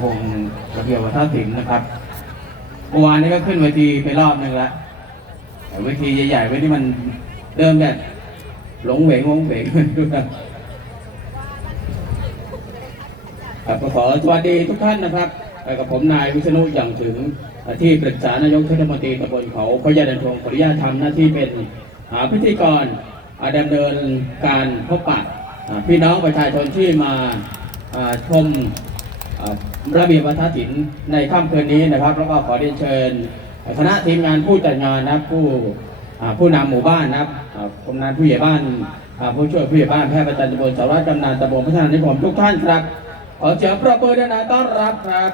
พงศ์ระเบียบวัฒนศิลป์นะครับเมื่อวานนี้ก็ขึ้นเวทีไปรอบหนึ่งแล้วแต่เวทีใหญ่ๆเวทีมันเดิมแบบหลงเหวงหลงเหวงดูนะครับขอสวัสดีทุกท่านนะครับกับผมนายวิษณุอย่างถึงที่ปรึกษานายกเทศมนตรีตำบลเขาพระยาดันทงขออนุญาตทำหน้าที่เป็นพิธีกรอ่าดำเนินการพบปะพี่น้องประชาชนที่มาชม ระเบียบวัฒนศิลป์ในค่ำคืนนี้นะครับ แล้วก็ขอเรียนเชิญคณะทีมงานผู้จัดงานนะครับผู้ผู้นำหมู่บ้านนะครับกำนันผู้ใหญ่บ้านผู้ช่วยผู้ใหญ่บ้านแพทย์ประจำตำบลสารวัตรกำนันตำบลพัฒนานิคมทุกท่านครับขอเสียงปรบมือด้วยนะต้อนรับครับ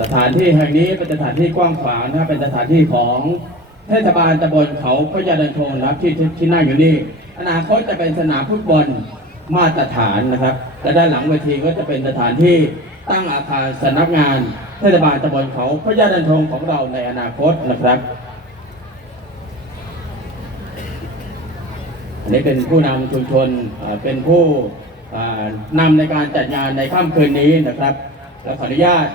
สถานที่แห่งนี้เป็นสถานที่กว้างขวางนะครับเป็นสถานที่ของเทศบาลตำบลเขาพระยาดันทงนะครับที่ที่ที่นั่งอยู่นี่อนาคตจะเป็นสนามฟุตบอล มาตรฐานนะครับ และด้านหลังเวทีก็จะเป็นสถานที่ตั้งอาคารสำนักงานเทศบาลตำบลเขาพระยาดันทงของเราในอนาคตนะครับ อันนี้เป็นผู้นำชุมชนเป็นผู้นำในการจัดงานในค่ำคืนนี้นะครับ และขออนุญาต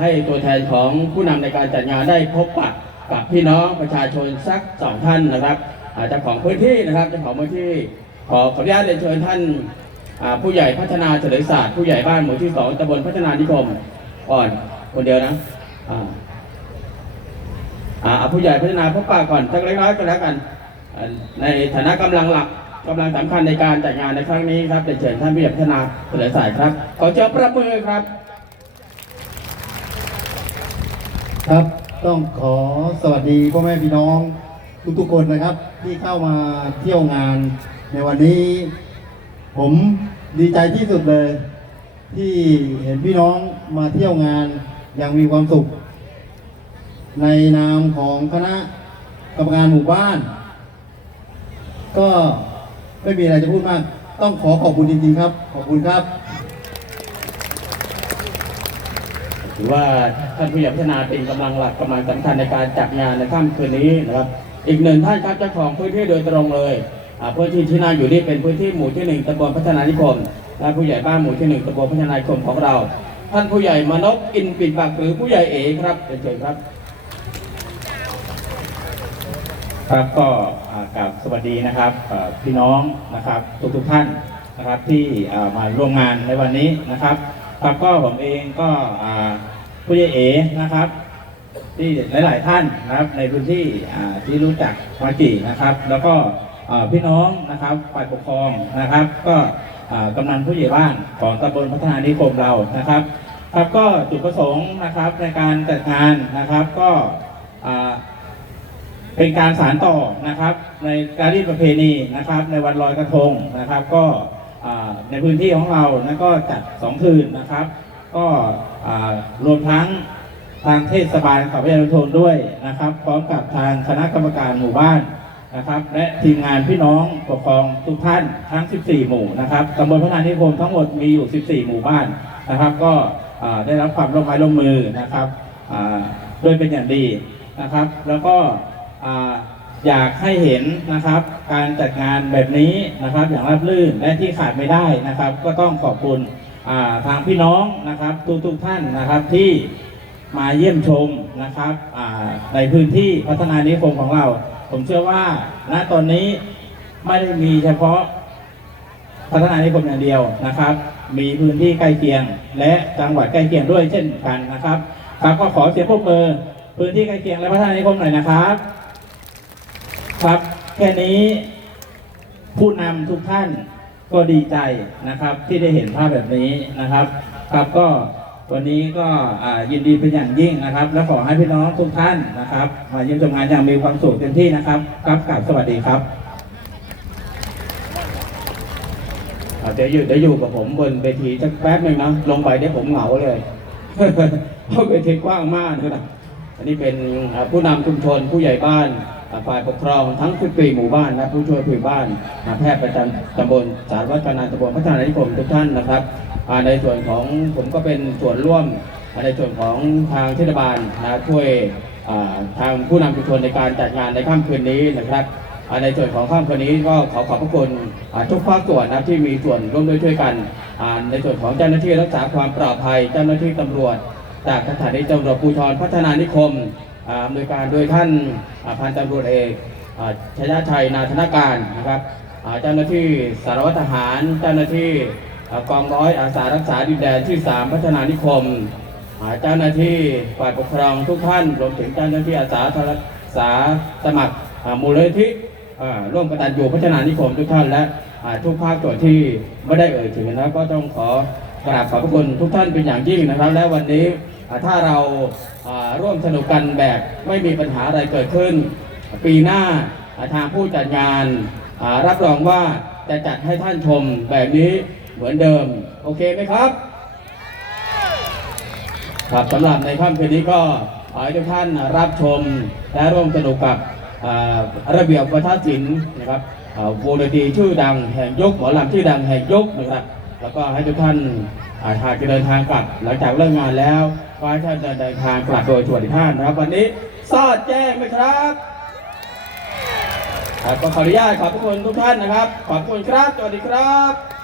ให้ตัวแทนของผู้นำในการจัดงานได้พบปะกับพี่น้องประชาชนสักสองท่านนะครับอาเจ้าของพื้นที่นะครับเจ้าของพื้นที่ ขอขออนุญาตเรียนเชิญท่านผู้ใหญ่พัฒนาเฉลยศาสตร์ผู้ใหญ่บ้านหมู่ที่สองตำบลพัฒนานิคมก่อน คนเดียวนะอ่าอ่าผู้ใหญ่พัฒนาพบปะก่อนสักเล็กน้อยก็แล้วกัน ในฐานะกำลังหลักกำลังสำคัญในการจัดงานในครั้งนี้ครับเรียนเชิญท่านผู้ใหญ่พัฒนาเฉลยสายครับขอเจ้าประมือครับ ครับต้องขอสวัสดีพ่อแม่พี่น้องทุกๆคนนะครับ ที่เข้ามาเที่ยวงาน ในวันนี้ผมดีใจที่สุดเลย ที่เห็นพี่น้องมาเที่ยวงานอย่างมีความสุข ในนามของคณะกรรมการหมู่บ้าน ก็ไม่มีอะไรจะพูดมาก ต้องขอขอบคุณจริงๆครับ ขอบคุณครับ ถือว่าท่านผู้ใหญ่พัฒนาเป็นกำลังหลักกำลังสำคัญในการจัดงานในค่ำคืนนี้นะครับ อีกหนึ่งท่านครับเจ้าของพื้นที่โดยตรงเลย พื้นที่ที่น่าอยู่นี่เป็นพื้นที่หมู่ที่หนึ่งตำบลพัฒนานิคมและผู้ใหญ่บ้านหมู่ที่หนึ่งตำบลพัฒนานิคมของเรา ท่านผู้ใหญ่มนพอินปิดปากหรือผู้ใหญ่เอครับเรียนเชิญครับ ครับก็อากราบสวัสดีนะครับพี่น้องนะครับทุกทุกๆท่านนะครับที่มาร่วมงานในวันนี้นะครับครับก็ผมเองก็อาผู้ใหญ่เอนะครับที่หลาย ๆ ท่านนะครับในพื้นที่อาที่รู้จักมากี่นะครับ แล้วก็ พี่น้องนะครับฝ่ายปกครองนะครับ ก็กำนันผู้ใหญ่บ้านของตำบลพัฒนานิคมเรานะครับ ครับก็จุดประสงค์นะครับในการจัดงานนะครับก็เป็นการสารต่อนะครับ ในการรีประเพณีนะครับ ในวันลอยกระทงนะครับ ก็ในพื้นที่ของเรานะก็จัดสองคืนนะครับ ก็รวมทั้งทางเทศบาลเขาพยานุทนด้วยนะครับ พร้อมกับทางคณะกรรมการหมู่บ้าน นะครับและทีมงานพี่น้องปกครองทุกท่านทั้ง 14 หมู่นะครับตำบลพัฒนานิคมทั้งหมดมีอยู่ 14 หมู่บ้านนะครับ ก็ได้รับความร่วมไม้ร่วมมือนะครับด้วยเป็นอย่างดีนะครับ แล้วก็ออยากให้เห็นนะครับการจัดงานแบบนี้นะครับอย่างราบรื่นและที่ขาดไม่ได้นะครับ ก็ต้องขอบคุณทางพี่น้องนะครับทุกทุกท่านนะครับที่มาเยี่ยมชมนะครับในพื้นที่พัฒนานิคมของเรา ผมเชื่อว่าณตอนนี้ไม่ได้มีเฉพาะพัฒนานิคมอย่างเดียวนะครับ มีพื้นที่ใกล้เคียง และจังหวัดใกล้เคียงด้วยเช่นกันนะครับ ครับก็ขอเสียงปรบมือพื้นที่ใกล้เคียงและพัฒนานิคมหน่อยนะครับ ครับแค่นี้ผู้นำทุกท่านก็ดีใจนะครับ ที่ได้เห็นภาพแบบนี้นะครับ ครับก็ วันนี้ก็ยินดีเป็นอย่างยิ่งนะครับ และขอให้พี่น้องทุกท่านนะครับมาเยี่ยมชมงานอย่างมีความสุขเต็มที่นะครับครับกราบสวัสดีครับเดี๋ยวอยู่เดี๋ยวอยู่กับผมบนเวทีสักแป๊บหนึ่งนะลงไปเดี๋ยวผมเหงาเลยเพราะเวทีกว้างมากนะอันนี้เป็นผู้นำชุมชนผู้ใหญ่บ้าน ฝ่ายปกครองทั้ง14หมู่บ้านและผู้ช่วยผู้บ้านอ่าแพทย์ประจำตำบลสารวัตรกำนันตำบลพัฒนานิคมทุกท่านนะครับในส่วนของผมก็เป็นส่วนร่วมในส่วนของทางเทศบาลนะช่วยทางผู้นำชุมชนในการจัดงานในค่ำคืนนี้นะครับในส่วนของค่ำคืนนี้ก็ขอขอบพระคุณทุกภาคส่วนนะที่มีส่วนร่วมด้วยช่วยกัน ในส่วนของเจ้าหน้าที่รักษาความปลอดภัยเจ้าหน้าที่ตำรวจ จากสถานีตำรวจภูธรพัฒนานิคม อำนวยการโดยท่านพันตำรวจเอกชยชัยนาธนการนะครับเจ้าหน้าที่สารวัตรทหาร เจ้าหน้าที่กองร้อยอาสารักษาดินแดนที่ 3 พัฒนานิคม เจ้าหน้าที่ฝ่ายปกครองทุกท่านรวมถึงเจ้าหน้าที่อาสารักษาสมัครมูลนิธิร่วมกตันยูพัฒนานิคมทุกท่านและทุกภาคส่วนที่ไม่ได้เอ่ยถึงนะก็ต้องขอ กราบขอบพระคุณทุกท่านเป็นอย่างยิ่งนะครับ และวันนี้ถ้าเราร่วมสนุกกันแบบไม่มีปัญหาอะไรเกิดขึ้น ปีหน้าทางผู้จัดงานรับรองว่าจะจัดให้ท่านชมแบบนี้เหมือนเดิม โอเคไหมครับครับสำหรับในค่ำคืนนี้ก็ขอให้ทุกท่านรับชมและร่วมสนุกกับระเบียบวัฒนศิลป์นะครับอ่าวงดนตรีชื่อดังแห่งยุคหมอลำชื่อดังแห่งยุคนะครับ แล้วก็ให้ทุกท่านอาหากจะเดินทางกลับ หลังจากเลิกงานแล้วขอให้ท่านเดินทางกลับโดยสวัสดิภาพนะครับ วันนี้สอดแจ้งไหมครับครับก็ขออนุญาตขอบคุณทุกท่านนะครับ ขอบคุณครับ สวัสดีครับ